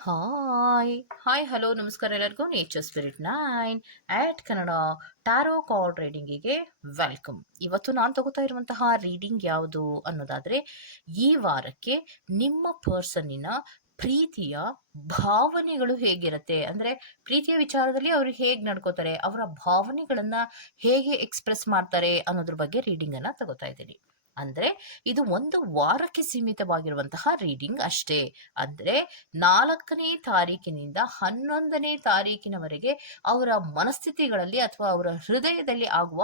Hi. Hi, hello, ನಮಸ್ಕಾರ ಎಲ್ಲರಿಗೂ. Nature spirit nine eight Kannada tarot card ರೀಡಿಂಗಿಗೆ welcome ಇವತ್ತು ನಾನು ತಗೋತಾ ಇರುವಂತಹ ರೀಡಿಂಗ್ ಯಾವುದು ಅನ್ನೋದಾದ್ರೆ, ಈ ವಾರಕ್ಕೆ ನಿಮ್ಮ ಪರ್ಸನ್ನಿನ ಪ್ರೀತಿಯ ಭಾವನೆಗಳು ಹೇಗಿರುತ್ತೆ? ಅಂದ್ರೆ ಪ್ರೀತಿಯ ವಿಚಾರದಲ್ಲಿ ಅವರು ಹೇಗೆ ನಡ್ಕೋತಾರೆ, ಅವರ ಭಾವನೆಗಳನ್ನು ಹೇಗೆ ಎಕ್ಸ್ಪ್ರೆಸ್ ಮಾಡ್ತಾರೆ ಅನ್ನೋದ್ರ ಬಗ್ಗೆ ರೀಡಿಂಗ್ ಅನ್ನ ತಗೋತಾ ಇದ್ದೀನಿ. ಅಂದ್ರೆ ಇದು ಒಂದು ವಾರಕ್ಕೆ ಸೀಮಿತವಾಗಿರುವಂತಹ ರೀಡಿಂಗ್ ಅಷ್ಟೇ. ಅಂದ್ರೆ ನಾಲ್ಕನೇ ತಾರೀಕಿನಿಂದ ಹನ್ನೊಂದನೇ ತಾರೀಕಿನವರೆಗೆ ಅವರ ಮನಸ್ಥಿತಿಗಳಲ್ಲಿ ಅಥವಾ ಅವರ ಹೃದಯದಲ್ಲಿ ಆಗುವ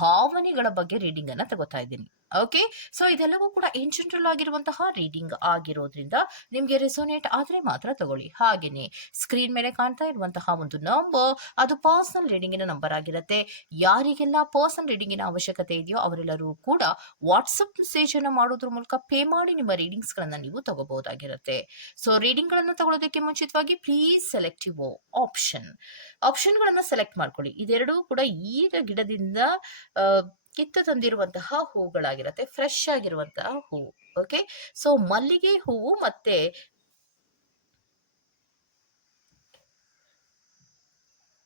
ಭಾವನೆಗಳ ಬಗ್ಗೆ ರೀಡಿಂಗ್ ಅನ್ನ ತಗೋತಾ ಇದ್ದೀನಿ. ಓಕೆ ಸೊ ಇದೆಲ್ಲವೂ ಕೂಡ ಇನ್ಜೆನ್ರಲ್ ಜನರಲ್ ಆಗಿರುವಂತಹ ರೀಡಿಂಗ್ ಆಗಿರೋದ್ರಿಂದ ನಿಮಗೆ ರೆಸೋನೇಟ್ ಆದರೆ ಮಾತ್ರ ತಗೊಳ್ಳಿ. ಹಾಗೇನೆ ಸ್ಕ್ರೀನ್ ಮೇಲೆ ಕಾಣ್ತಾ ಇರುವಂತಹ ಒಂದು ನಂಬರ್ ಅದು ಪರ್ಸನಲ್ ರೀಡಿಂಗಿನ ನಂಬರ್ ಆಗಿರುತ್ತೆ. ಯಾರಿಗೆಲ್ಲ ಪರ್ಸನಲ್ ರೀಡಿಂಗಿನ ಅವಶ್ಯಕತೆ ಇದೆಯೋ ಅವರೆಲ್ಲರೂ ಕೂಡ ವಾಟ್ಸಪ್ ಮೆಸೇಜ್ ಅನ್ನು ಮಾಡೋದ್ರ ಮೂಲಕ ಪೇ ಮಾಡಿ ನಿಮ್ಮ ರೀಡಿಂಗ್ಸ್ ಗಳನ್ನ ನೀವು ತಗೋಬಹುದಾಗಿರುತ್ತೆ. ಸೊ ರೀಡಿಂಗ್ ಗಳನ್ನ ತಗೊಳ್ಳೋದಕ್ಕೆ ಮುಂಚಿತವಾಗಿ ಪ್ಲೀಸ್ ಸೆಲೆಕ್ಟಿವ್ ಆಪ್ಷನ್ ಆಪ್ಷನ್ ಗಳನ್ನ ಸೆಲೆಕ್ಟ್ ಮಾಡ್ಕೊಳ್ಳಿ. ಇದೆರಡೂ ಕೂಡ ಈಗ ಗಿಡದಿಂದ ಕಿತ್ತು ತಂದಿರುವಂತಹ ಹೂಗಳಾಗಿರತ್ತೆ ಫ್ರೆಶ್ ಆಗಿರುವಂತಹ ಹೂವು ಓಕೆ ಸೊ ಮಲ್ಲಿಗೆ ಹೂವು ಮತ್ತೆ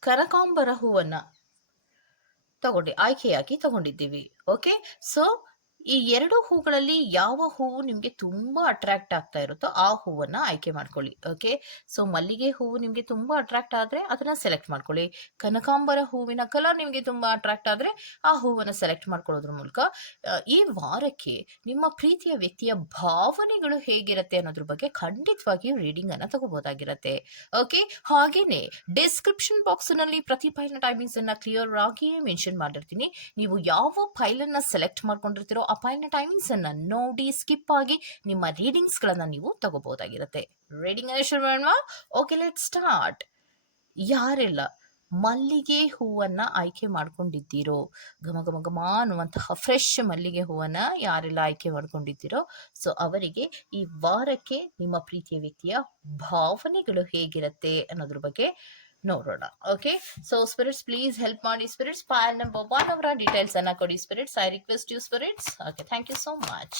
ಕನಕಾಂಬರ ಹೂವನ್ನ ತಗೊಂಡಿ, ಆಯ್ಕೆಯಾಗಿ ತಗೊಂಡಿದ್ದೀವಿ ಓಕೆ ಸೊ ಈ ಎರಡು ಹೂಗಳಲ್ಲಿ ಯಾವ ಹೂವು ನಿಮಗೆ ತುಂಬಾ ಅಟ್ರಾಕ್ಟ್ ಆಗ್ತಾ ಇರುತ್ತೋ ಆ ಹೂವನ್ನ ಆಯ್ಕೆ ಮಾಡ್ಕೊಳ್ಳಿ ಓಕೆ ಸೊ ಮಲ್ಲಿಗೆ ಹೂವು ನಿಮಗೆ ತುಂಬಾ ಅಟ್ರಾಕ್ಟ್ ಆದ್ರೆ ಅದನ್ನ ಸೆಲೆಕ್ಟ್ ಮಾಡ್ಕೊಳ್ಳಿ. ಕನಕಾಂಬರ ಹೂವಿನ ಕಲರ್ ನಿಮಗೆ ತುಂಬಾ ಅಟ್ರಾಕ್ಟ್ ಆದ್ರೆ ಆ ಹೂವನ್ನ ಸೆಲೆಕ್ಟ್ ಮಾಡ್ಕೊಳ್ಳೋದ್ರ ಮೂಲಕ ಈ ವಾರಕ್ಕೆ ನಿಮ್ಮ ಪ್ರೀತಿಯ ವ್ಯಕ್ತಿಯ ಭಾವನೆಗಳು ಹೇಗಿರುತ್ತೆ ಅನ್ನೋದ್ರ ಬಗ್ಗೆ ಖಂಡಿತವಾಗಿಯೂ ರೀಡಿಂಗ್ ಅನ್ನ ತಗೋಬಹುದಾಗಿರತ್ತೆ ಓಕೆ ಹಾಗೇನೆ ಡಿಸ್ಕ್ರಿಪ್ಷನ್ ಬಾಕ್ಸ್ನಲ್ಲಿ ಪ್ರತಿ ಫೈಲ್ನ ಟೈಮಿಂಗ್ಸ್ ಅನ್ನ ಕ್ಲಿಯರ್ ಆಗಿಯೇ ಮೆನ್ಷನ್ ಮಾಡಿರ್ತೀನಿ. ನೀವು ಯಾವ ಫೈಲ್ ಅನ್ನ ಸೆಲೆಕ್ಟ್ ಮಾಡ್ಕೊಂಡಿರ್ತೀರೋ ಫೈಲ್ನ ಟೈಮಿಂಗ್ಸ್ ಅನ್ನ ನೋಡಿ ಸ್ಕಿಪ್ ಆಗಿ ನಿಮ್ಮ ರೀಡಿಂಗ್ಸ್ ಗಳನ್ನ ನೀವು ತಗೋಬಹುದಾಗಿರುತ್ತೆ ರೀಡಿಂಗ್ ಶುರು ಮಾಡೋಣ ಓಕೆ ಲೆಟ್ ಸ್ಟಾರ್ಟ್ ಯಾರೆಲ್ಲ, ಮಲ್ಲಿಗೆ ಹೂವನ್ನ ಆಯ್ಕೆ ಮಾಡ್ಕೊಂಡಿದ್ದೀರೋ? ಘಮ ಘಮ ಘಮ ಅನ್ನುವಂತಹ ಫ್ರೆಶ್ ಮಲ್ಲಿಗೆ ಹೂವನ್ನ ಯಾರೆಲ್ಲ ಆಯ್ಕೆ ಮಾಡ್ಕೊಂಡಿದ್ದೀರೋ? ಸೊ ಅವರಿಗೆ ಈ ವಾರಕ್ಕೆ ನಿಮ್ಮ ಪ್ರೀತಿಯ ವ್ಯಕ್ತಿಯ ಭಾವನೆಗಳು ಹೇಗಿರುತ್ತೆ ಅನ್ನೋದ್ರ ಬಗ್ಗೆ ನೋಡೋಣ okay so spirits please help ಮಾಡಿ. ಸ್ಪಿರಿಟ್ಸ್ ಫೈಲ್ ನಂಬರ್ ಒನ್ ಅವರ ಡೀಟೇಲ್ಸ್ ಅನ್ನ ಕೊಡಿ spirits I request you spirits okay thank you so much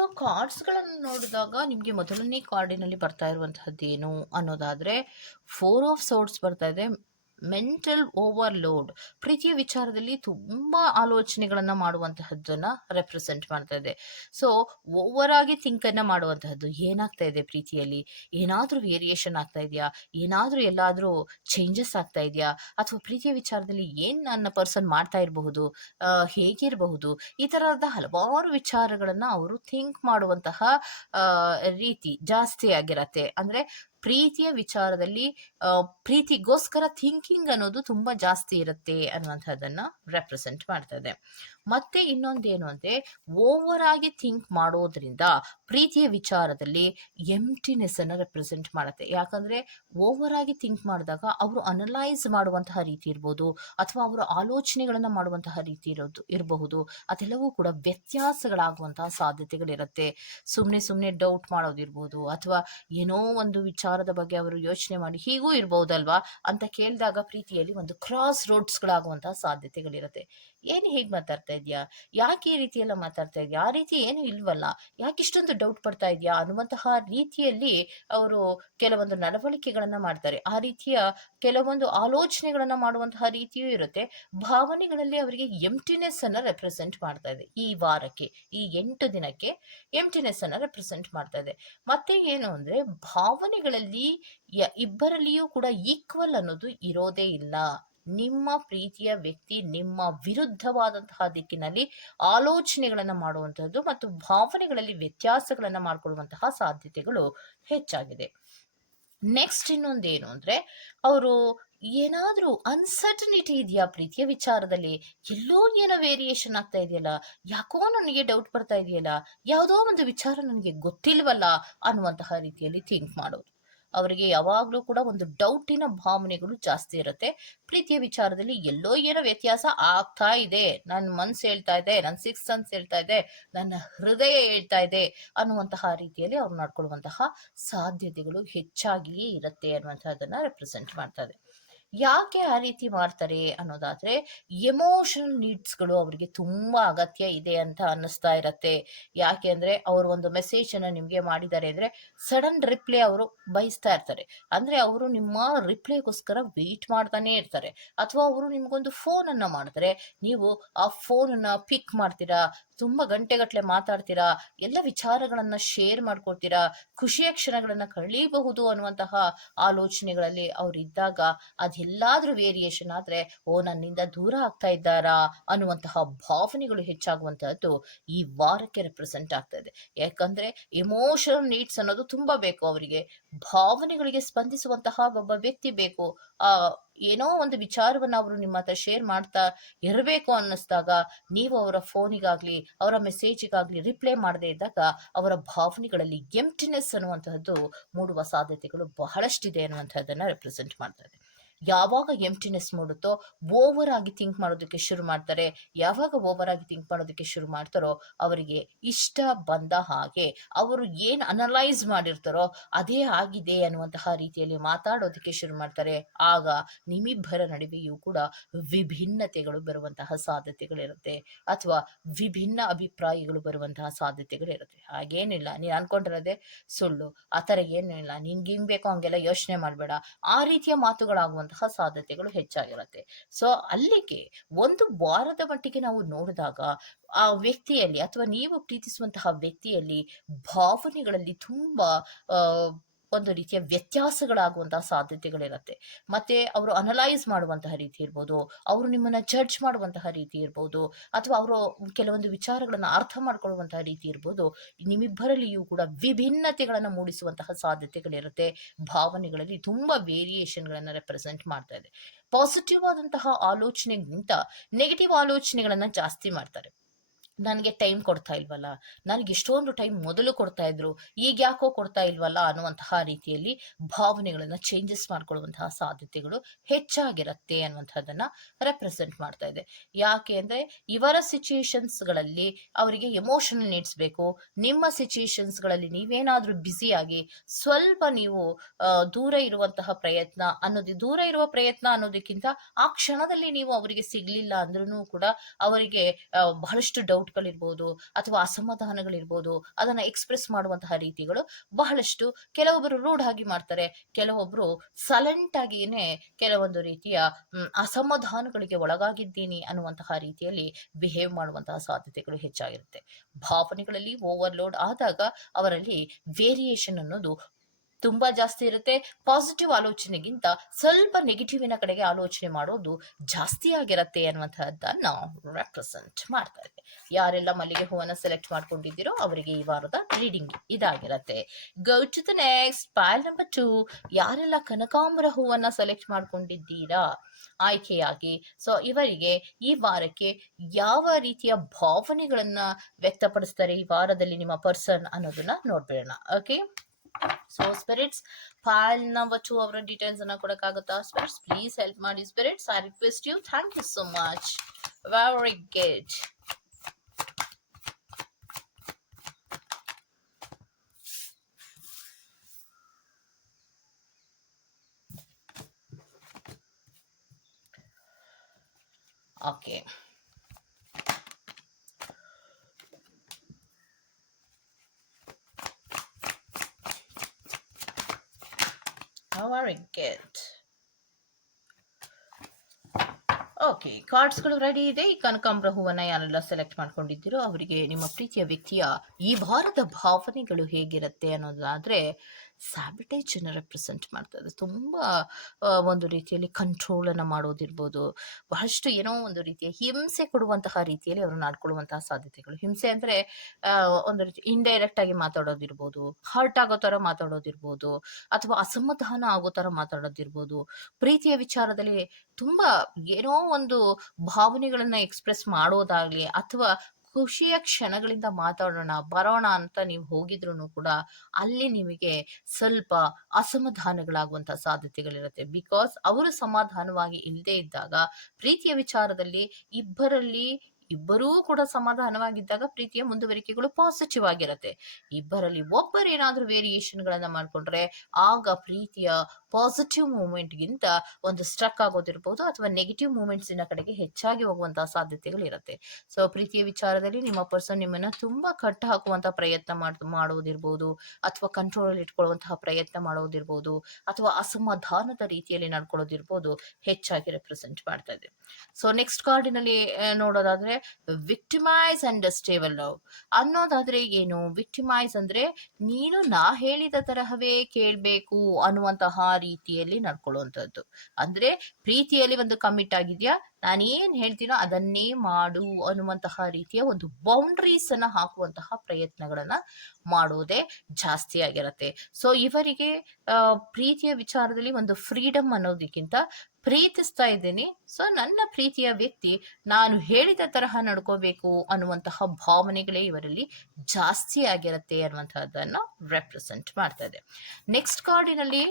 so ಕಾರ್ಡ್ಸ್ಗಳನ್ನು ನೋಡಿದಾಗ ನಿಮಗೆ ಮೊದಲನೇ ಕಾರ್ಡಿನಲ್ಲಿ ಬರ್ತಾ ಇರುವಂತಹದ್ದು ಏನು ಅನ್ನೋದಾದ್ರೆ ಫೋರ್ ಆಫ್ ಸೋರ್ಟ್ಸ್ ಬರ್ತಾ ಇದೆ. ಮೆಂಟಲ್ ಓವರ್ಲೋಡ್ ಪ್ರೀತಿಯ ವಿಚಾರದಲ್ಲಿ ತುಂಬಾ ಆಲೋಚನೆಗಳನ್ನ ಮಾಡುವಂತಹದ್ದನ್ನ ರೆಪ್ರೆಸೆಂಟ್ ಮಾಡ್ತಾ ಇದೆ. ಸೊ ಓವರ್ ಆಗಿ ಥಿಂಕ್ ಅನ್ನ ಮಾಡುವಂತಹದ್ದು ಏನಾಗ್ತಾ ಇದೆ ಪ್ರೀತಿಯಲ್ಲಿ? ಏನಾದ್ರೂ ವೇರಿಯೇಷನ್ ಆಗ್ತಾ ಇದೆಯಾ? ಏನಾದ್ರೂ ಎಲ್ಲಾದ್ರೂ ಚೇಂಜಸ್ ಆಗ್ತಾ ಇದೆಯಾ? ಅಥವಾ ಪ್ರೀತಿಯ ವಿಚಾರದಲ್ಲಿ ಏನ್ ನನ್ನ ಪರ್ಸನ್ ಮಾಡ್ತಾ ಇರಬಹುದು? ಹೇಗಿರಬಹುದು? ಈ ತರಹದ ಹಲವಾರು ವಿಚಾರಗಳನ್ನ ಅವರು ಥಿಂಕ್ ಮಾಡುವಂತಹ ರೀತಿ ಜಾಸ್ತಿ ಆಗಿರತ್ತೆ. ಅಂದ್ರೆ ಪ್ರೀತಿಯ ವಿಚಾರದಲ್ಲಿ ಪ್ರೀತಿಗೋಸ್ಕರ ಥಿಂಕಿಂಗ್ ಅನ್ನೋದು ತುಂಬಾ ಜಾಸ್ತಿ ಇರುತ್ತೆ ಅನ್ನುವಂಥದ್ದನ್ನ ರೆಪ್ರೆಸೆಂಟ್ ಮಾಡ್ತದೆ. ಮತ್ತೆ ಇನ್ನೊಂದೇನು ಅಂದ್ರೆ ಓವರ್ ಆಗಿ ಥಿಂಕ್ ಮಾಡೋದ್ರಿಂದ ಪ್ರೀತಿಯ ವಿಚಾರದಲ್ಲಿ ಎಂಟಿನೆಸ್ ಅನ್ನು ರೆಪ್ರೆಸೆಂಟ್ ಮಾಡುತ್ತೆ. ಯಾಕಂದ್ರೆ ಓವರ್ ಆಗಿ ಥಿಂಕ್ ಮಾಡಿದಾಗ ಅವರು ಅನಲೈಸ್ ಮಾಡುವಂತಹ ರೀತಿ ಇರ್ಬೋದು, ಅಥವಾ ಅವರು ಆಲೋಚನೆಗಳನ್ನು ಮಾಡುವಂತಹ ರೀತಿ ಇರೋದು, ಇರಬಹುದು. ಅದೆಲ್ಲವೂ ಕೂಡ ವ್ಯತ್ಯಾಸಗಳಾಗುವಂತಹ ಸಾಧ್ಯತೆಗಳಿರುತ್ತೆ. ಸುಮ್ಮನೆ ಸುಮ್ಮನೆ ಡೌಟ್ ಮಾಡೋದಿರ್ಬೋದು, ಅಥವಾ ಏನೋ ಒಂದು ವಿಚಾರದ ಬಗ್ಗೆ ಅವರು ಯೋಚನೆ ಮಾಡಿ ಹೀಗೂ ಇರ್ಬೋದಲ್ವಾ ಅಂತ ಕೇಳಿದಾಗ ಪ್ರೀತಿಯಲ್ಲಿ ಒಂದು ಕ್ರಾಸ್ ರೋಡ್ಸ್ಗಳಾಗುವಂತಹ ಸಾಧ್ಯತೆಗಳಿರುತ್ತೆ. ಏನು ಹೇಗೆ ಮಾತಾಡ್ತಾ ಇದೆಯಾ? ಯಾಕೆ ಈ ರೀತಿಯೆಲ್ಲ ಮಾತಾಡ್ತಾ ಇದೆಯಾ? ಆ ರೀತಿ ಏನು ಇಲ್ವಲ್ಲ. ಯಾಕೆ ಇಷ್ಟೊಂದು ಡೌಟ್ ಪಡ್ತಾ ಇದೆಯಾ? ಅನ್ನುವಂತಹ ರೀತಿಯಲ್ಲಿ ಅವರು ಕೆಲವೊಂದು ನಡವಳಿಕೆಗಳನ್ನು ಮಾಡ್ತಾರೆ. ಆ ರೀತಿಯ ಕೆಲವೊಂದು ಆಲೋಚನೆಗಳನ್ನು ಮಾಡುವಂತಹ ರೀತಿಯೂ ಇರುತ್ತೆ. ಭಾವನೆಗಳಲ್ಲಿ ಅವರಿಗೆ ಎಂಟಿನೆಸ್ ಅನ್ನು ರೆಪ್ರೆಸೆಂಟ್ ಮಾಡ್ತಾ ಇದೆ. ಈ ವಾರಕ್ಕೆ, ಈ ಎಂಟು ದಿನಕ್ಕೆ ಎಂಟಿನೆಸ್ ಅನ್ನು ರೆಪ್ರೆಸೆಂಟ್ ಮಾಡ್ತಾ ಇದೆ. ಮತ್ತೆ ಏನು ಅಂದ್ರೆ, ಭಾವನೆಗಳಲ್ಲಿ ಇಬ್ಬರಲ್ಲಿಯೂ ಕೂಡ ಈಕ್ವಲ್ ಅನ್ನೋದು ಇರೋದೇ ಇಲ್ಲ. ನಿಮ್ಮ ಪ್ರೀತಿಯ ವ್ಯಕ್ತಿ ನಿಮ್ಮ ವಿರುದ್ಧವಾದಂತಹ ದಿಕ್ಕಿನಲ್ಲಿ ಆಲೋಚನೆಗಳನ್ನು ಮಾಡುವಂತಹದ್ದು ಮತ್ತು ಭಾವನೆಗಳಲ್ಲಿ ವ್ಯತ್ಯಾಸಗಳನ್ನು ಮಾಡಿಕೊಳ್ಳುವಂತಹ ಸಾಧ್ಯತೆಗಳು ಹೆಚ್ಚಾಗಿದೆ. ನೆಕ್ಸ್ಟ್ ಇನ್ನೊಂದೇನು ಅಂದ್ರೆ, ಅವರು ಏನಾದರೂ ಅನ್ಸರ್ಟನಿಟಿ ಇದೆಯಾ ಪ್ರೀತಿಯ ವಿಚಾರದಲ್ಲಿ? ಎಲ್ಲೋ ಏನೋ ವೇರಿಯೇಷನ್ ಆಗ್ತಾ ಇದೆಯಲ್ಲ? ಯಾಕೋ ನನಗೆ ಡೌಟ್ ಬರ್ತಾ ಇದೆಯಲ್ಲ? ಯಾವುದೋ ಒಂದು ವಿಚಾರ ನನಗೆ ಗೊತ್ತಿಲ್ವಲ್ಲ ಅನ್ನುವಂತಹ ರೀತಿಯಲ್ಲಿ ಥಿಂಕ್ ಮಾಡೋದು. ಅವರಿಗೆ ಯಾವಾಗಲೂ ಕೂಡ ಒಂದು ಡೌಟಿನ ಭಾವನೆಗಳು ಜಾಸ್ತಿ ಇರುತ್ತೆ. ಪ್ರೀತಿಯ ವಿಚಾರದಲ್ಲಿ ಎಲ್ಲೋ ಏನೋ ವ್ಯತ್ಯಾಸ ಆಗ್ತಾ ಇದೆ. ನನ್ನ ಮನ್ಸು ಹೇಳ್ತಾ ಇದೆ ನನ್ನ ಸಿಕ್ಸ್ ಸನ್ಸ್ ಹೇಳ್ತಾ ಇದೆ, ನನ್ನ ಹೃದಯ ಹೇಳ್ತಾ ಇದೆ ಅನ್ನುವಂತಹ ರೀತಿಯಲ್ಲಿ ಅವ್ರು ನಡ್ಕೊಳ್ಳುವಂತಹ ಸಾಧ್ಯತೆಗಳು ಹೆಚ್ಚಾಗಿಯೇ ಇರುತ್ತೆ ಅನ್ನುವಂಥದ್ದನ್ನ ರೆಪ್ರೆಸೆಂಟ್ ಮಾಡ್ತದೆ ಯಾಕೆ ಆ ರೀತಿ ಮಾಡ್ತಾರೆ ಅನ್ನೋದಾದ್ರೆ ಎಮೋಷನಲ್ ನೀಡ್ಸ್ಗಳು ಅವರಿಗೆ ತುಂಬಾ ಅಗತ್ಯ ಇದೆ ಅಂತ ಅನ್ನಿಸ್ತಾ ಇರತ್ತೆ. ಯಾಕೆ ಅಂದ್ರೆ ಅವರು ಒಂದು ಮೆಸೇಜ್ ಅನ್ನ ನಿಮ್ಗೆ ಮಾಡಿದ್ದಾರೆ ಅಂದ್ರೆ ಸಡನ್ ರಿಪ್ಲೈ ಅವರು ಬಯಸ್ತಾ ಇರ್ತಾರೆ. ಅಂದ್ರೆ ಅವರು ನಿಮ್ಮ ರಿಪ್ಲೈಗೋಸ್ಕರ ವೇಟ್ ಮಾಡ್ತಾನೆ ಇರ್ತಾರೆ. ಅಥವಾ ಅವರು ನಿಮ್ಗೊಂದು ಫೋನ್ ಅನ್ನ ಮಾಡಿದ್ರೆ, ನೀವು ಆ ಫೋನ್ ಅನ್ನ ಪಿಕ್ ಮಾಡ್ತೀರಾ, ತುಂಬಾ ಗಂಟೆಗಟ್ಟಲೆ ಮಾತಾಡ್ತೀರಾ, ಎಲ್ಲ ವಿಚಾರಗಳನ್ನ ಶೇರ್ ಮಾಡ್ಕೊಳ್ತೀರಾ ಖುಷಿಯ ಕ್ಷಣಗಳನ್ನ ಕಳೀಬಹುದು ಅನ್ನುವಂತಹ ಆಲೋಚನೆಗಳಲ್ಲಿ ಅವ್ರು ಇದ್ದಾಗ ಅದೆಲ್ಲಾದ್ರೂ ವೇರಿಯೇಷನ್ ಆದ್ರೆ, ಓ, ನನ್ನಿಂದ ದೂರ ಆಗ್ತಾ ಇದ್ದಾರಾ ಅನ್ನುವಂತಹ ಭಾವನೆಗಳು ಹೆಚ್ಚಾಗುವಂತಹದ್ದು ಈ ವಾರಕ್ಕೆ ರೆಪ್ರೆಸೆಂಟ್ ಆಗ್ತದೆ ಯಾಕಂದರೆ ಎಮೋಷನಲ್ ನೀಡ್ಸ್ ಅನ್ನೋದು ತುಂಬಾ ಬೇಕು ಅವರಿಗೆ. ಭಾವನೆಗಳಿಗೆ ಸ್ಪಂದಿಸುವಂತಹ ಒಬ್ಬ ವ್ಯಕ್ತಿ ಬೇಕು. ಆ, ಏನೋ ಒಂದು ವಿಚಾರವನ್ನ ಅವರು ನಿಮ್ಮ ಹತ್ರ ಶೇರ್ ಮಾಡ್ತಾ ಇರಬೇಕು ಅನ್ನಿಸ್ದಾಗ, ನೀವು ಅವರ ಫೋನಿಗಾಗ್ಲಿ ಅವರ ಮೆಸೇಜಿಗಾಗ್ಲಿ ರಿಪ್ಲೈ ಮಾಡದೇ ಇದ್ದಾಗ ಅವರ ಭಾವನೆಗಳಲ್ಲಿ ಎಂಟಿನೆಸ್ ಅನ್ನುವಂತಹದ್ದು ಮೂಡುವ ಸಾಧ್ಯತೆಗಳು ಬಹಳಷ್ಟಿದೆ ಅನ್ನುವಂಥದ್ದನ್ನು ರೆಪ್ರೆಸೆಂಟ್ ಮಾಡ್ತಾ ಇದೆ. ಯಾವಾಗ ಎಂಟಿನೆಸ್ ಮೂಡುತ್ತೋ ಓವರ್ ಆಗಿ ಥಿಂಕ್ ಮಾಡೋದಕ್ಕೆ ಶುರು ಮಾಡ್ತಾರೆ. ಯಾವಾಗ ಓವರ್ ಆಗಿ ಥಿಂಕ್ ಮಾಡೋದಕ್ಕೆ ಶುರು ಮಾಡ್ತಾರೋ, ಅವರಿಗೆ ಇಷ್ಟ ಬಂದ ಹಾಗೆ ಅವರು ಏನು ಅನಲೈಸ್ ಮಾಡಿರ್ತಾರೋ, ಅದೇ ಆಗಿದೆ ಅನ್ನುವಂತಹ ರೀತಿಯಲ್ಲಿ ಮಾತಾಡೋದಕ್ಕೆ ಶುರು ಮಾಡ್ತಾರೆ. ಆಗ ನಿಮಿಬ್ಬರ ನಡುವೆಯೂ ಕೂಡ ವಿಭಿನ್ನತೆಗಳು ಬರುವಂತಹ ಸಾಧ್ಯತೆಗಳಿರುತ್ತೆ. ಅಥವಾ ವಿಭಿನ್ನ ಅಭಿಪ್ರಾಯಗಳು ಬರುವಂತಹ ಸಾಧ್ಯತೆಗಳಿರುತ್ತೆ. ಹಾಗೇನಿಲ್ಲ, ನೀನು ಅನ್ಕೊಂಡಿರೋದೆ ಸುಳ್ಳು. ಆ ಥರ ಏನೂ ಇಲ್ಲ ನಿನ್ಗೆ ಬೇಕೋ ಹಂಗೆಲ್ಲ ಯೋಚನೆ ಮಾಡಬೇಡ. ಆ ರೀತಿಯ ಮಾತುಗಳಾಗುವಂತಹ ಸಾಧ್ಯತೆಗಳು ಹೆಚ್ಚಾಗಿರುತ್ತೆ. ಸೊ ಅಲ್ಲಿಗೆ ಒಂದು ವಾರದ ಮಟ್ಟಿಗೆ ನಾವು ನೋಡಿದಾಗ, ಆ ವ್ಯಕ್ತಿಯಲ್ಲಿ ಅಥವಾ ನೀವು ಪ್ರೀತಿಸುವಂತಹ ವ್ಯಕ್ತಿಯಲ್ಲಿ ಭಾವನೆಗಳಲ್ಲಿ ತುಂಬಾ ಒಂದು ರೀತಿಯ ವ್ಯತ್ಯಾಸಗಳಾಗುವಂತಹ ಸಾಧ್ಯತೆಗಳಿರುತ್ತೆ. ಮತ್ತೆ ಅವರು ಅನಲೈಸ್ ಮಾಡುವಂತಹ ರೀತಿ ಇರ್ಬೋದು, ಅವರು ನಿಮ್ಮನ್ನ ಜಡ್ಜ್ ಮಾಡುವಂತಹ ರೀತಿ ಇರ್ಬೋದು, ಅಥವಾ ಅವರು ಕೆಲವೊಂದು ವಿಚಾರಗಳನ್ನ ಅರ್ಥ ಮಾಡ್ಕೊಳ್ಳುವಂತಹ ರೀತಿ ಇರ್ಬೋದು, ನಿಮ್ಮಿಬ್ಬರಲ್ಲಿಯೂ ಕೂಡ ವಿಭಿನ್ನತೆಗಳನ್ನು ಮೂಡಿಸುವಂತಹ ಸಾಧ್ಯತೆಗಳಿರುತ್ತೆ. ಭಾವನೆಗಳಲ್ಲಿ ತುಂಬಾ ವೇರಿಯೇಷನ್ಗಳನ್ನು ರೆಪ್ರೆಸೆಂಟ್ ಮಾಡ್ತಾ ಇದೆ. ಪಾಸಿಟಿವ್ ಆದಂತಹ ಆಲೋಚನೆಗಿಂತ ನೆಗೆಟಿವ್ ಆಲೋಚನೆಗಳನ್ನ ಜಾಸ್ತಿ ಮಾಡ್ತಾರೆ. ನನಗೆ ಟೈಮ್ ಕೊಡ್ತಾ ಇಲ್ವಲ್ಲ? ನನಗೆ ಇಷ್ಟೊಂದು ಟೈಮ್ ಮೊದಲು ಕೊಡ್ತಾ ಇದ್ರು, ಈಗ ಯಾಕೋ ಕೊಡ್ತಾ ಇಲ್ವಲ್ಲ ಅನ್ನುವಂತಹ ರೀತಿಯಲ್ಲಿ ಭಾವನೆಗಳನ್ನ ಚೇಂಜಸ್ ಮಾಡ್ಕೊಳ್ಳುವಂತಹ ಸಾಧ್ಯತೆಗಳು ಹೆಚ್ಚಾಗಿರುತ್ತೆ ಅನ್ನುವಂಥದ್ದನ್ನ ರೆಪ್ರೆಸೆಂಟ್ ಮಾಡ್ತಾ ಇದೆ. ಯಾಕೆ ಅಂದ್ರೆ ಇವರ ಸಿಚುಯೇಷನ್ಸ್ಗಳಲ್ಲಿ ಅವರಿಗೆ ಎಮೋಷನಲ್ ನೀಡ್ಸ್ ಬೇಕು. ನಿಮ್ಮ ಸಿಚುಯೇಷನ್ಸ್ಗಳಲ್ಲಿ ನೀವೇನಾದ್ರೂ ಬ್ಯುಸಿಯಾಗಿ ಸ್ವಲ್ಪ ನೀವು ದೂರ ಇರುವಂತಹ ಪ್ರಯತ್ನ ಅನ್ನೋದು, ದೂರ ಇರುವ ಪ್ರಯತ್ನ ಅನ್ನೋದಕ್ಕಿಂತ ಆ ಕ್ಷಣದಲ್ಲಿ ನೀವು ಅವರಿಗೆ ಸಿಗ್ಲಿಲ್ಲ ಅಂದ್ರೂ ಕೂಡ ಅವರಿಗೆ ಬಹಳಷ್ಟು ಬಹಳಷ್ಟು ಡೌಟ್ಗಳಿರ್ಬೋದು ಅಥವಾ ಅಸಮಾಧಾನಗಳಿರ್ಬೋದು ಅದನ್ನ ಎಕ್ಸ್ಪ್ರೆಸ್ ಮಾಡುವಂತಹ ರೀತಿಗಳು ಬಹಳಷ್ಟು ಕೆಲವೊಬ್ಬರು ರೂಢ್ ಆಗಿ ಮಾಡ್ತಾರೆ. ಕೆಲವೊಬ್ರು ಸೈಲೆಂಟ್ ಆಗಿನೇ ಕೆಲವೊಂದು ರೀತಿಯ ಅಸಮಾಧಾನಗಳಿಗೆ ಒಳಗಾಗಿದ್ದೀನಿ ಅನ್ನುವಂತಹ ರೀತಿಯಲ್ಲಿ ಬಿಹೇವ್ ಮಾಡುವಂತಹ ಸಾಧ್ಯತೆಗಳು ಹೆಚ್ಚಾಗಿರುತ್ತೆ. ಭಾವನೆಗಳಲ್ಲಿ ಓವರ್ಲೋಡ್ ಆದಾಗ ಅವರಲ್ಲಿ ವೇರಿಯೇಷನ್ ಅನ್ನೋದು ತುಂಬಾ ಜಾಸ್ತಿ ಇರುತ್ತೆ. ಪಾಸಿಟಿವ್ ಆಲೋಚನೆಗಿಂತ ಸ್ವಲ್ಪ ನೆಗೆಟಿವಿನ ಕಡೆಗೆ ಆಲೋಚನೆ ಮಾಡೋದು ಜಾಸ್ತಿ ಆಗಿರತ್ತೆ ಅನ್ನುವಂತಹದ್ದನ್ನ ರೆಪ್ರೆಸೆಂಟ್ ಮಾಡ್ತಾ ಇದೆ ಯಾರೆಲ್ಲ ಮಲ್ಲಿಗೆ ಹೂವನ್ನ ಸೆಲೆಕ್ಟ್ ಮಾಡ್ಕೊಂಡಿದ್ದೀರೋ ಅವರಿಗೆ ಈ ವಾರದ reading ಇದಾಗಿರತ್ತೆ. Go to the next pile number two ಯಾರೆಲ್ಲ ಕನಕಾಂಬರ ಹೂವನ್ನ ಸೆಲೆಕ್ಟ್ ಮಾಡ್ಕೊಂಡಿದ್ದೀರಾ? ಆಯ್ಕೆಯಾಗಿ. ಸೊ ಇವರಿಗೆ ಈ ವಾರಕ್ಕೆ ಯಾವ ರೀತಿಯ ಭಾವನೆಗಳನ್ನ ವ್ಯಕ್ತಪಡಿಸ್ತಾರೆ ಈ ವಾರದಲ್ಲಿ ನಿಮ್ಮ ಪರ್ಸನ್ ಅನ್ನೋದನ್ನ ನೋಡ್ಬಿಡೋಣ. Okay so spirits file number two ಅವರ ಡೀಟೇಲ್ಸ್ ಅನ್ನ ಕೊಡಕ್ಕಾಗುತ್ತಾ ಸ್ಪಿರಿಟ್ಸ್ ಪ್ಲೀಸ್ ಹೆಲ್ಪ್ ಮಾಡಿ spirits I request you thank you so much very good okay Very good okay ಕಾರ್ಡ್ಸ್ಗಳು ready ಇದೆ. ಈ ಕನಕಾಂಬ್ರ ಹೂವನ್ನ ಯಾರೆಲ್ಲ ಸೆಲೆಕ್ಟ್ ಮಾಡ್ಕೊಂಡಿದ್ದೀರೋ ಅವರಿಗೆ ನಿಮ್ಮ ಪ್ರೀತಿಯ ವ್ಯಕ್ತಿಯ ಈ ವಾರದ ಭಾವನೆಗಳು ಹೇಗಿರುತ್ತೆ ಅನ್ನೋದಾದ್ರೆ ಸ್ಯಾಬಿಟೇಜ್ ಅನ್ನು ರೆಪ್ರೆಸೆಂಟ್ ಮಾಡ್ತಾರೆ ತುಂಬ ಆ, ಒಂದು ರೀತಿಯಲ್ಲಿ ಕಂಟ್ರೋಲನ್ನು ಮಾಡೋದಿರ್ಬೋದು. ಬಹಳಷ್ಟು ಏನೋ ಒಂದು ರೀತಿಯ ಹಿಂಸೆ ಕೊಡುವಂತಹ ರೀತಿಯಲ್ಲಿ ಅವರು ನಾಡ್ಕೊಳ್ಳುವಂತಹ ಸಾಧ್ಯತೆಗಳು. ಹಿಂಸೆ ಅಂದರೆ ಒಂದು ರೀತಿ ಇಂಡೈರೆಕ್ಟ್ ಆಗಿ ಮಾತಾಡೋದಿರ್ಬೋದು ಹರ್ಟ್ ಆಗೋ ಥರ ಮಾತಾಡೋದಿರ್ಬೋದು ಅಥವಾ ಅಸಮಾಧಾನ ಆಗೋ ಥರ ಮಾತಾಡೋದಿರ್ಬೋದು. ಪ್ರೀತಿಯ ವಿಚಾರದಲ್ಲಿ ತುಂಬ ಏನೋ ಒಂದು ಭಾವನೆಗಳನ್ನ ಎಕ್ಸ್ಪ್ರೆಸ್ ಮಾಡೋದಾಗ್ಲಿ ಅಥವಾ ಖುಷಿಯ ಕ್ಷಣಗಳಿಂದ ಮಾತಾಡೋಣ, ಬರೋಣ ಅಂತ ನೀವು ಹೋಗಿದ್ರು ಕೂಡ ಅಲ್ಲಿ ನಿಮಗೆ ಸ್ವಲ್ಪ ಅಸಮಾಧಾನಗಳಾಗುವಂತ ಸಾಧ್ಯತೆಗಳಿರುತ್ತೆ. ಬಿಕಾಸ್ ಅವರು ಸಮಾಧಾನವಾಗಿ ಇಲ್ಲದೆ ಇದ್ದಾಗ, ಪ್ರೀತಿಯ ವಿಚಾರದಲ್ಲಿ ಇಬ್ಬರಲ್ಲಿ ಇಬ್ಬರೂ ಕೂಡ ಸಮಾಧಾನವಾಗಿದ್ದಾಗ ಪ್ರೀತಿಯ ಮುಂದುವರಿಕೆಗಳು ಪಾಸಿಟಿವ್ ಆಗಿರುತ್ತೆ. ಇಬ್ಬರಲ್ಲಿ ಒಬ್ಬರು ಏನಾದ್ರೂ ವೇರಿಯೇಷನ್ ಗಳನ್ನ ಮಾಡ್ಕೊಂಡ್ರೆ ಆಗ ಪ್ರೀತಿಯ ಪಾಸಿಟಿವ್ ಮೂಮೆಂಟ್ ಗಿಂತ ಒಂದು ಸ್ಟ್ರಕ್ ಆಗೋದಿರ್ಬೋದು ಅಥವಾ ನೆಗೆಟಿವ್ ಮೂಮೆಂಟ್ಸಿನ ಕಡೆಗೆ ಹೆಚ್ಚಾಗಿ ಹೋಗುವಂತಹ ಸಾಧ್ಯತೆಗಳಿರುತ್ತೆ ಸೊ ಪ್ರೀತಿಯ ವಿಚಾರದಲ್ಲಿ ನಿಮ್ಮ ಪರ್ಸನ್ ನಿಮ್ಮನ್ನ ತುಂಬಾ ಕಟ್ಟ ಹಾಕುವಂತ ಪ್ರಯತ್ನ ಮಾಡ್, ಮಾಡೋದಿರ್ಬೋದು ಅಥವಾ ಕಂಟ್ರೋಲ್ ಇಟ್ಕೊಳ್ಳುವಂತಹ ಪ್ರಯತ್ನ ಮಾಡೋದಿರ್ಬೋದು ಅಥವಾ ಅಸಮಾಧಾನದ ರೀತಿಯಲ್ಲಿ ನಡ್ಕೊಳ್ಳೋದಿರ್ಬೋದು ಹೆಚ್ಚಾಗಿ ರೆಪ್ರೆಸೆಂಟ್ ಮಾಡ್ತಾ ಇದೆ. ಸೊ ನೆಕ್ಸ್ಟ್ ಕಾರ್ಡಿನಲ್ಲಿ ನೋಡೋದಾದ್ರೆ ವಿಕ್ಟಿಮೈಸ್ ಅಂಡ್ ಸ್ಟೇಬಲ್ ಲವ್ ಅನ್ನೋದಾದ್ರೆ ಏನು? ವಿಕ್ಟಿಮೈಸ್ ಅಂದ್ರೆ ನೀನು ನಾ ಹೇಳಿದ ತರಹವೇ ಕೇಳ್ಬೇಕು ಅನ್ನುವಂತಹ ರೀತಿಯಲ್ಲಿ ನಡ್ಕೊಳ್ಳುವಂಥದ್ದು. ಅಂದ್ರೆ ಪ್ರೀತಿಯಲ್ಲಿ ಒಂದು ಕಮಿಟ್ ಆಗಿದ್ಯಾ? ನಾನೇನ್ ಹೇಳ್ತೀನೋ ಅದನ್ನೇ ಮಾಡು ಅನ್ನುವಂತಹ ರೀತಿಯ ಒಂದು ಬೌಂಡ್ರೀಸ್ ಅನ್ನ ಹಾಕುವಂತಹ ಪ್ರಯತ್ನಗಳನ್ನ ಮಾಡುವುದೇ ಜಾಸ್ತಿ ಆಗಿರತ್ತೆ. ಸೊ ಇವರಿಗೆ ಪ್ರೀತಿಯ ವಿಚಾರದಲ್ಲಿ ಒಂದು ಫ್ರೀಡಮ್ ಅನ್ನೋದಕ್ಕಿಂತ ಪ್ರೀತಿಸ್ತಾ ಇದ್ದೀನಿ. ಸೊ ನನ್ನ ಪ್ರೀತಿಯ ವ್ಯಕ್ತಿ ನಾನು ಹೇಳಿದ ತರಹ ನಡ್ಕೋಬೇಕು ಅನ್ನುವಂತಹ ಭಾವನೆಗಳೇ ಇವರಲ್ಲಿ ಜಾಸ್ತಿ ಆಗಿರುತ್ತೆ ಅನ್ನುವಂತಹದ್ದನ್ನ ರೆಪ್ರೆಸೆಂಟ್ ಮಾಡ್ತಾ ಇದೆ. ನೆಕ್ಸ್ಟ್ ಕಾರ್ಡಿನಲ್ಲಿ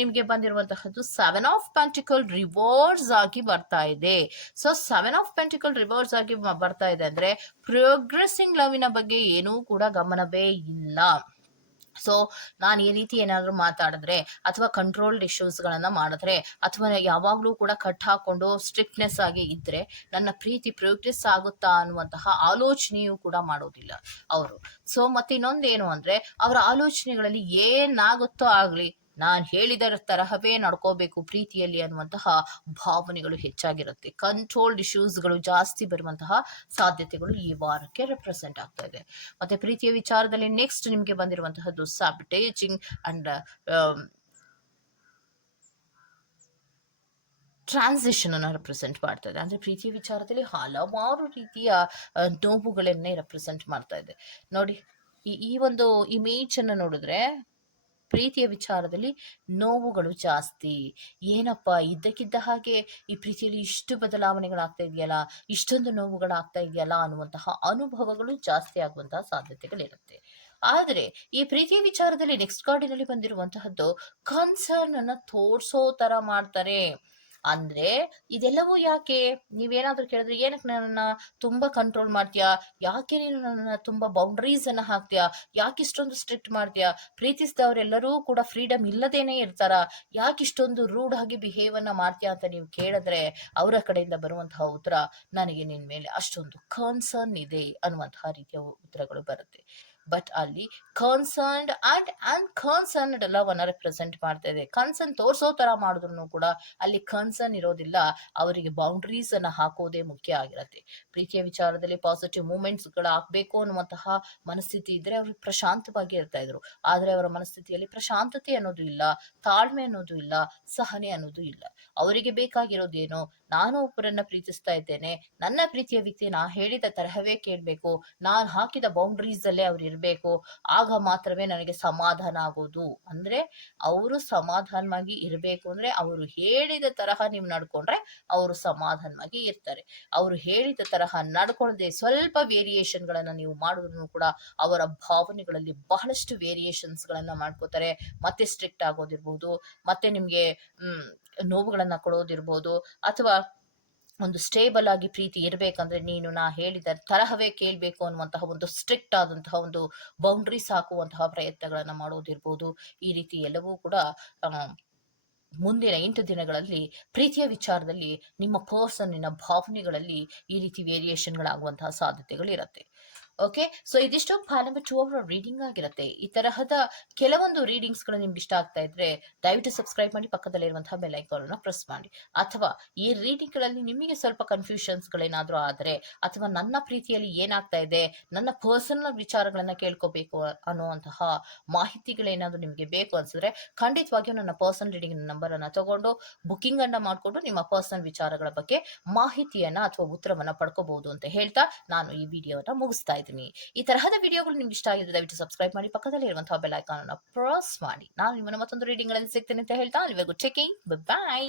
ನಿಮಗೆ ಬಂದಿರುವಂತಹದ್ದು ಸೆವೆನ್ ಆಫ್ ಪೆಂಟಿಕಲ್ ರಿವರ್ಸ್ ಆಗಿ ಬರ್ತಾ ಇದೆ. So seven of pentacle reverse ಆಗಿ ಬರ್ತಾ ಇದೆ ಅಂದ್ರೆ ಪ್ರೋಗ್ರೆಸಿಂಗ್ ಲವ್ನ ಬಗ್ಗೆ ಏನೂ ಕೂಡ ಗಮನವೇ ಇಲ್ಲ. ಸೊ ನಾನು ಈ ರೀತಿ ಏನಾದರೂ ಮಾತಾಡಿದ್ರೆ ಅಥವಾ ಕಂಟ್ರೋಲ್ಡ್ ಇಶ್ಯೂಸ್ಗಳನ್ನು ಮಾಡಿದ್ರೆ ಅಥವಾ ಯಾವಾಗಲೂ ಕೂಡ ಕಟ್ ಹಾಕೊಂಡು ಸ್ಟ್ರಿಕ್ಟ್ನೆಸ್ ಆಗಿ ಇದ್ದರೆ ನನ್ನ ಪ್ರೀತಿ ಪ್ರೋಗ್ರೆಸ್ ಆಗುತ್ತಾ ಅನ್ನುವಂತಹ ಆಲೋಚನೆಯೂ ಕೂಡ ಮಾಡೋದಿಲ್ಲ ಅವರು. ಸೊ ಮತ್ತೆ ಇನ್ನೊಂದೇನು ಅಂದ್ರೆ ಅವರ ಆಲೋಚನೆಗಳಲ್ಲಿ ಏನಾಗುತ್ತೋ ಆಗ್ಲಿ ನಾನ್ ಹೇಳಿದ ತರಹವೇ ನಡ್ಕೋಬೇಕು ಪ್ರೀತಿಯಲ್ಲಿ ಅನ್ನುವಂತಹ ಭಾವನೆಗಳು ಹೆಚ್ಚಾಗಿರುತ್ತೆ. ಕಂಟ್ರೋಲ್ಡ್ ಇಶ್ಯೂಸ್ಗಳು ಜಾಸ್ತಿ ಬರುವಂತಹ ಸಾಧ್ಯತೆಗಳು ಈ ವಾರಕ್ಕೆ ರೆಪ್ರೆಸೆಂಟ್ ಆಗ್ತಾ ಇದೆ. ಮತ್ತೆ ಪ್ರೀತಿಯ ವಿಚಾರದಲ್ಲಿ ನೆಕ್ಸ್ಟ್ ನಿಮಗೆ ಬಂದಿರುವಂತಹದ್ದು ಸಾಬಿಟೇಜಿಂಗ್ ಅಂಡ್ ಟ್ರಾನ್ಸಿಷನ್ ಅನ್ನು ರೆಪ್ರೆಸೆಂಟ್ ಮಾಡ್ತಾ ಇದೆ. ಅಂದ್ರೆ ಪ್ರೀತಿ ವಿಚಾರದಲ್ಲಿ ಹಲವಾರು ರೀತಿಯ ನೋವುಗಳನ್ನೇ ರೆಪ್ರೆಸೆಂಟ್ ಮಾಡ್ತಾ ಇದೆ. ನೋಡಿ, ಈ ಒಂದು ಇಮೇಜ್ ಅನ್ನು ನೋಡಿದ್ರೆ ಪ್ರೀತಿಯ ವಿಚಾರದಲ್ಲಿ ನೋವುಗಳು ಜಾಸ್ತಿ. ಏನಪ್ಪ, ಇದ್ದಕ್ಕಿದ್ದ ಹಾಗೆ ಈ ಪ್ರೀತಿಯಲ್ಲಿ ಇಷ್ಟು ಬದಲಾವಣೆಗಳಾಗ್ತಾ ಇದೆಯಲ್ಲ, ಇಷ್ಟೊಂದು ನೋವುಗಳಾಗ್ತಾ ಇದೆಯಲ್ಲ ಅನ್ನುವಂತಹ ಅನುಭವಗಳು ಜಾಸ್ತಿ ಆಗುವಂತಹ ಸಾಧ್ಯತೆಗಳಿರುತ್ತೆ. ಆದರೆ ಈ ಪ್ರೀತಿಯ ವಿಚಾರದಲ್ಲಿ ನೆಕ್ಸ್ಟ್ ಕಾರ್ಡಿನಲ್ಲಿ ಬಂದಿರುವಂತಹದ್ದು ಕನ್ಸರ್ನ್ ಅನ್ನ ತೋರ್ಸೋ ತರ ಮಾಡ್ತಾರೆ. ಅಂದ್ರೆ ಇದೆಲ್ಲವೂ ಯಾಕೆ? ನೀವೇನಾದ್ರೂ ಕೇಳಿದ್ರೆ ಏನಕ್ಕೆ ನನ್ನ ತುಂಬಾ ಕಂಟ್ರೋಲ್ ಮಾಡ್ತೀಯಾ? ಯಾಕೆ ನೀನು ನನ್ನ ತುಂಬಾ ಬೌಂಡ್ರೀಸ್ ಅನ್ನ ಹಾಕ್ತೀಯಾ? ಯಾಕೆ ಇಷ್ಟೊಂದು ಸ್ಟ್ರಿಕ್ಟ್ ಮಾಡ್ತೀಯಾ? ಪ್ರೀತಿಸಿದವರೆಲ್ಲರೂ ಕೂಡ ಫ್ರೀಡಮ್ ಇಲ್ಲದೇನೆ ಇರ್ತಾರ. ಯಾಕೆ ಇಷ್ಟೊಂದು ರೂಡ್ ಆಗಿ ಬಿಹೇವ್ ಅನ್ನ ಮಾಡ್ತೀಯಾ ಅಂತ ನೀವು ಕೇಳಿದ್ರೆ ಅವರ ಕಡೆಯಿಂದ ಬರುವಂತಹ ಉತ್ತರ ನನಗೆ ನಿನ್ ಮೇಲೆ ಅಷ್ಟೊಂದು ಕನ್ಸರ್ನ್ ಇದೆ ಅನ್ನುವಂತಹ ರೀತಿಯ ಉತ್ತರಗಳು ಬರುತ್ತೆ. ಬಟ್ ಅಲ್ಲಿ concerned and unconcerned love represent ಮಾಡ್ತಾ ಇದೆ. ಕನ್ಸರ್ನ್ ತೋರ್ಸೋ ತರ ಮಾಡಿದ್ರು ಕೂಡ ಅಲ್ಲಿ ಕನ್ಸರ್ನ್ ಇರೋದಿಲ್ಲ. ಅವರಿಗೆ ಬೌಂಡ್ರೀಸ್ ಅನ್ನ ಹಾಕೋದೇ ಮುಖ್ಯ ಆಗಿರತ್ತೆ. ಪ್ರೀತಿಯ ವಿಚಾರದಲ್ಲಿ ಪಾಸಿಟಿವ್ ಮೂಮೆಂಟ್ಸ್ಗಳು ಆಗ್ಬೇಕು ಅನ್ನುವಂತಹ ಮನಸ್ಥಿತಿ ಇದ್ರೆ ಅವ್ರಿಗೆ ಪ್ರಶಾಂತವಾಗಿ ಇರ್ತಾ ಇದ್ರು. ಆದ್ರೆ ಅವರ ಮನಸ್ಥಿತಿಯಲ್ಲಿ ಪ್ರಶಾಂತತೆ ಅನ್ನೋದು ಇಲ್ಲ, ತಾಳ್ಮೆ ಅನ್ನೋದು ಇಲ್ಲ, ಸಹನೆ ಅನ್ನೋದು ಇಲ್ಲ. ಅವರಿಗೆ ಬೇಕಾಗಿರೋದೇನು? ನಾನು ಒಬ್ಬರನ್ನ ಪ್ರೀತಿಸ್ತಾ ಇದ್ದೇನೆ, ನನ್ನ ಪ್ರೀತಿಯ ವ್ಯಕ್ತಿ ನಾ ಹೇಳಿದ ತರಹವೇ ಕೇಳ್ಬೇಕು, ನಾನು ಹಾಕಿದ ಬೌಂಡ್ರೀಸ್ ಅಲ್ಲೇ ಅವ್ರು ಇರ್ಬೇಕು, ಆಗ ಮಾತ್ರವೇ ನನಗೆ ಸಮಾಧಾನ ಆಗೋದು. ಅಂದ್ರೆ ಅವರು ಸಮಾಧಾನವಾಗಿ ಇರಬೇಕು ಅಂದ್ರೆ ಅವರು ಹೇಳಿದ ತರಹ ನೀವು ನಡ್ಕೊಂಡ್ರೆ ಅವರು ಸಮಾಧಾನವಾಗಿ ಇರ್ತಾರೆ. ಅವರು ಹೇಳಿದ ತರಹ ನಡ್ಕೊಳ್ಳದೆ ಸ್ವಲ್ಪ ವೇರಿಯೇಷನ್ ಗಳನ್ನ ನೀವು ಮಾಡಿದ್ರು ಕೂಡ ಅವರ ಭಾವನೆಗಳಲ್ಲಿ ಬಹಳಷ್ಟು ವೇರಿಯೇಷನ್ಸ್ ಗಳನ್ನ ಮಾಡ್ಕೋತಾರೆ. ಮತ್ತೆ ಸ್ಟ್ರಿಕ್ಟ್ ಆಗೋದಿರ್ಬೋದು, ಮತ್ತೆ ನಿಮ್ಗೆ ನೋವುಗಳನ್ನ ಕೊಡೋದಿರ್ಬೋದು ಅಥವಾ ಒಂದು ಸ್ಟೇಬಲ್ ಆಗಿ ಪ್ರೀತಿ ಇರಬೇಕಂದ್ರೆ ನೀನು ನಾ ಹೇಳಿದ ತರಹವೇ ಕೇಳಬೇಕು ಅನ್ನುವಂತಹ ಒಂದು ಸ್ಟ್ರಿಕ್ಟ್ ಆದಂತಹ ಒಂದು ಬೌಂಡ್ರೀಸ್ ಹಾಕುವಂತಹ ಪ್ರಯತ್ನಗಳನ್ನ ಮಾಡೋದಿರ್ಬೋದು. ಈ ರೀತಿ ಎಲ್ಲವೂ ಕೂಡ ಮುಂದಿನ ಎಂಟು ದಿನಗಳಲ್ಲಿ ಪ್ರೀತಿಯ ವಿಚಾರದಲ್ಲಿ ನಿಮ್ಮ ಪರ್ಸನ್ನಿನ ಭಾವನೆಗಳಲ್ಲಿ ಈ ರೀತಿ ವೇರಿಯೇಷನ್ಗಳಾಗುವಂತಹ ಸಾಧ್ಯತೆಗಳಿರುತ್ತೆ. ಓಕೆ ಸೊ ಇದಿಷ್ಟು file number two hour reading ಆಗಿರುತ್ತೆ. ಈ ತರಹದ ಕೆಲವೊಂದು ರೀಡಿಂಗ್ಸ್ಗಳು ನಿಮ್ಗೆ ಇಷ್ಟ ಆಗ್ತಾ ಇದ್ರೆ, ದಯವಿಟ್ಟು ಸಬ್ಸ್ಕ್ರೈಬ್ ಮಾಡಿ ಪಕ್ಕದಲ್ಲಿರುವಂತಹ ಬೆಲ್ ಐಕಾನ್ ಪ್ರೆಸ್ ಮಾಡಿ. ಅಥವಾ ಈ ರೀಡಿಂಗ್ಗಳಲ್ಲಿ ನಿಮಗೆ ಸ್ವಲ್ಪ ಕನ್ಫ್ಯೂಷನ್ಸ್ ಗಳೇನಾದ್ರೂ ಆದ್ರೆ, ಅಥವಾ ನನ್ನ ಪ್ರೀತಿಯಲ್ಲಿ ಏನಾಗ್ತಾ ಇದೆ, ನನ್ನ ಪರ್ಸನಲ್ ವಿಚಾರಗಳನ್ನ ಕೇಳ್ಕೋಬೇಕು ಅನ್ನುವಂತಹ ಮಾಹಿತಿಗಳೇನಾದ್ರೂ ನಿಮಗೆ ಬೇಕು ಅನ್ಸಿದ್ರೆ, ಖಂಡಿತವಾಗಿಯೂ ನನ್ನ ಪರ್ಸನಲ್ ರೀಡಿಂಗ್ ನಂಬರ್ ಅನ್ನ ತಗೊಂಡು ಬುಕಿಂಗ್ ಅನ್ನ ಮಾಡಿಕೊಂಡು ನಿಮ್ಮ ಪರ್ಸನಲ್ ವಿಚಾರಗಳ ಬಗ್ಗೆ ಮಾಹಿತಿಯನ್ನ ಅಥವಾ ಉತ್ತರವನ್ನ ಪಡ್ಕೋಬಹುದು ಅಂತ ಹೇಳ್ತಾ ನಾನು ಈ ವಿಡಿಯೋನ ಮುಗಿಸ್ತಾ ಇದ್ದೀನಿ ಈ ತರಹದ ವಿಡಿಯೋಗಳು ನಿಮ್ಗೆ ಇಷ್ಟ ಆಗಿದೆ ದಯವಿಟ್ಟು ಸಬ್ಸ್ಕ್ರೈಬ್ ಮಾಡಿ, ಪಕ್ಕದಲ್ಲಿ ಇರುವಂತಹ ಬೆಲ್ ಐಕಾನ್ ಪ್ರಾಸ್ ಪ್ರೆಸ್ ಮಾಡಿ. ನಾನು ನಿಮ್ಮನ್ನ ಮತ್ತೊಂದು ರೀಡಿಂಗ್ಗಳಲ್ಲಿ ಸಿಗ್ತೇನೆ ಅಂತ ಹೇಳ್ತಾ, ಅಲ್ಲಿವರೆಗೂ ಚೆಕಿಂಗ್ ಬಾಯ್